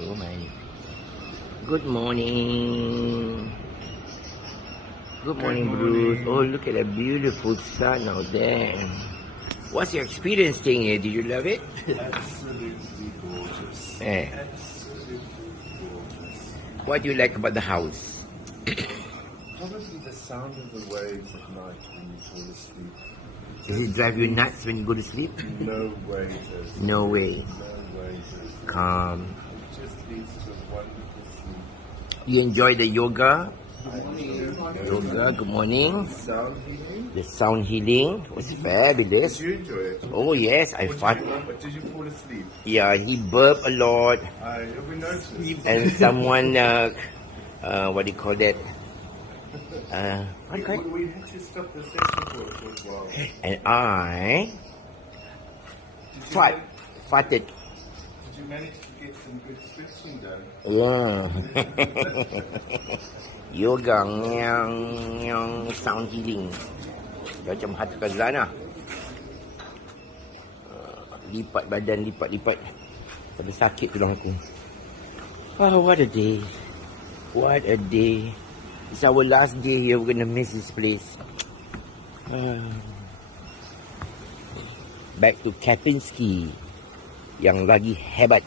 Oh my. Good morning. Good morning, Bruce. Oh, look at the beautiful sun out there. What's your experience staying here? Did you love it? Absolutely gorgeous. Eh. Absolutely gorgeous. What do you like about the house? Probably the sound of the waves at night when you fall asleep. Does it drive you nuts when you go to sleep? No waves. No way. No waves. Calm. It just leads to a wonderful sleep. You enjoy the yoga? Yoga. Good morning. Sound healing. The sound healing was fabulous. Did you enjoy it? Oh yes, I fought. Did you fall asleep? Yeah, he burped a lot, We noticed. and someone, what do you call that? What do you call it? We had to stop the session for a short while. And I farted. Did you manage to get some good stretching done? Yeah. Yoga yang sound healing. Macam hati kazana. Lipat badan, lipat-lipat. Pada sakit tulang aku. Oh, what a day. What a day. It's our last day here. We're gonna miss this place. Back to Kapinski. Yang lagi hebat.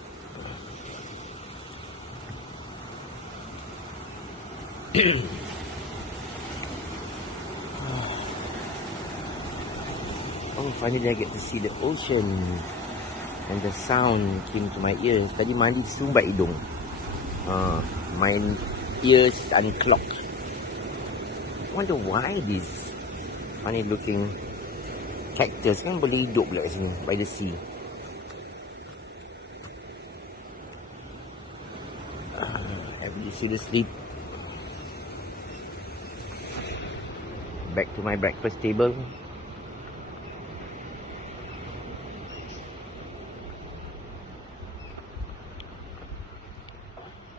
Oh, finally I get to see the ocean. And the sound came to my ears. Tadi mandi sumbat hidung. My ears unclogged. Wonder why this funny looking cactus kan boleh hidup pula kat sini by the sea. Have you seen the sleep? Back to my breakfast table.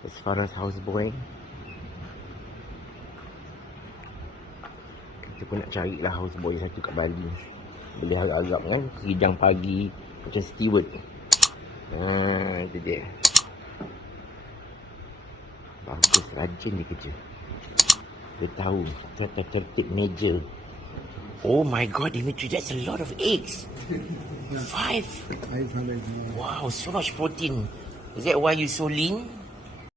As far as houseboy, kita pun nak carilah houseboy satu kat Bali. Boleh harap-harap kan, hidang pagi macam steward. Itu dia. Bagus, rajin dia kerja. Dia tahu tertib meja. Oh my god, Dimitri, that's a lot of eggs. 5. Wow, so much protein. Is that why you so lean?